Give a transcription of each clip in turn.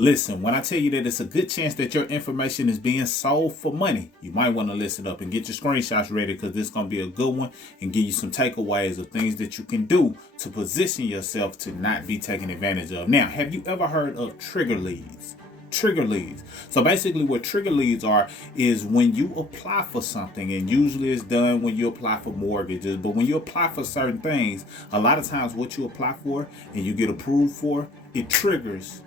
Listen, when I tell you that it's a good chance that your information is being sold for money, you might want to listen up and get your screenshots ready, because this is going to be a good one and give you some takeaways of things that you can do to position yourself to not be taken advantage of. Now, have you ever heard of trigger leads? Trigger leads. So basically what trigger leads are is when you apply for something, and usually it's done when you apply for mortgages, but when you apply for certain things, a lot of times what you apply for and you get approved for, it triggers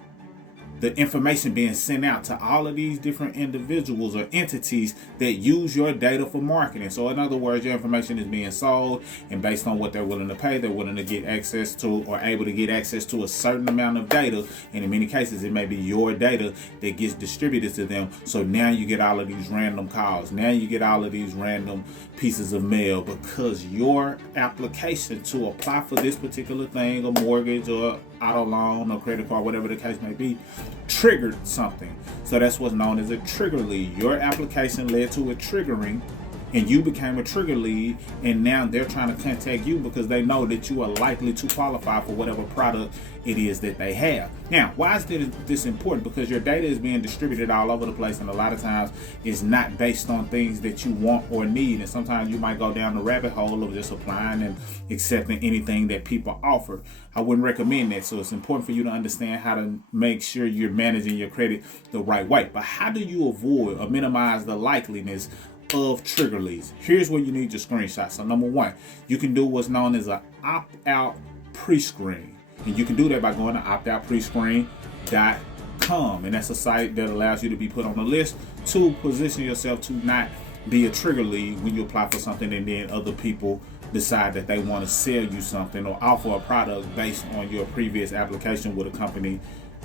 the information being sent out to all of these different individuals or entities that use your data for marketing. So in other words, your information is being sold, and based on what they're willing to pay, they're willing to get access to, or able to get access to, a certain amount of data. And in many cases, it may be your data that gets distributed to them. So now you get all of these random calls. Now you get all of these random pieces of mail, because your application to apply for this particular thing, a mortgage or auto loan or credit card, whatever the case may be, triggered something. So that's what's known as a trigger lead. Your application led to a triggering, and you became a trigger lead, and now they're trying to contact you because they know that you are likely to qualify for whatever product it is that they have. Now, why is this important? Because your data is being distributed all over the place, and a lot of times it's not based on things that you want or need, and sometimes you might go down the rabbit hole of just applying and accepting anything that people offer. I wouldn't recommend that. So it's important for you to understand how to make sure you're managing your credit the right way. But how do you avoid or minimize the likeliness of trigger leads? Here's where you need your screenshot. So number one, you can do what's known as an opt-out pre-screen. And you can do that by going to optoutprescreen.com. And that's a site that allows you to be put on a list to position yourself to not be a trigger lead when you apply for something, and then other people decide that they want to sell you something or offer a product based on your previous application with a company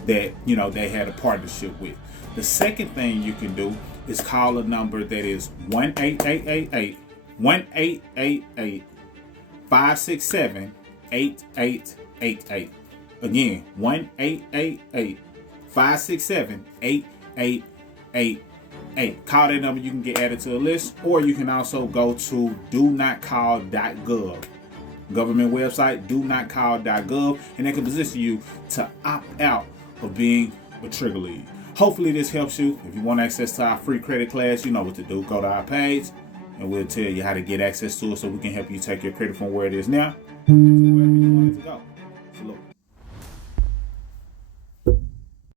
that, you know, they had a partnership with. The second thing you can do is call a number that is 1-888-567-8888. Again, 1-888-567-8888. Call that number. You can get added to the list, or you can also go to donotcall.gov. Government website, donotcall.gov, and they can position you to opt out of being a trigger lead. Hopefully this helps you. If you want access to our free credit class, you know what to do. Go to our page, and we'll tell you how to get access to it so we can help you take your credit from where it is now to wherever you want it to go.